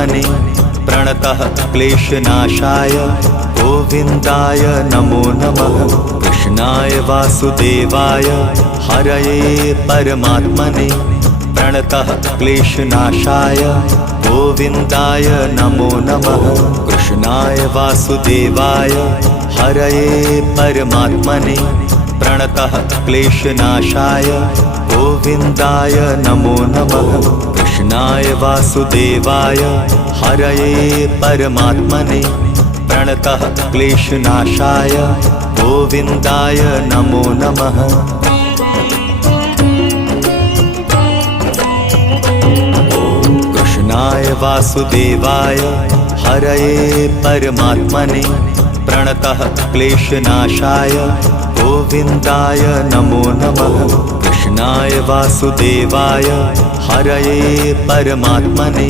परमात्मने प्रणतः क्लेशनाशाय गोविन्दाय नमो नमः। कृष्णाय वासुदेवाय हरये परमात्मने प्रणतः क्लेशनाशाय गोविन्दाय नमो नमः। कृष्णाय वासुदेवाय हरये परमात्मने प्रणतः क्लेशनाशाय गोविन्दाय नमो नमः। कृष्णाय वासुदेवाय हरये परमात्मने प्रणतः क्लेशनाशाय गोविन्दाय नमो नमः। कृष्णाय वासुदेवाय हरये परमात्मने प्रणतः क्लेशनाशाय गोविन्दाय नमो नमः। कृष्णाय वासुदेवाय हरये परमात्मने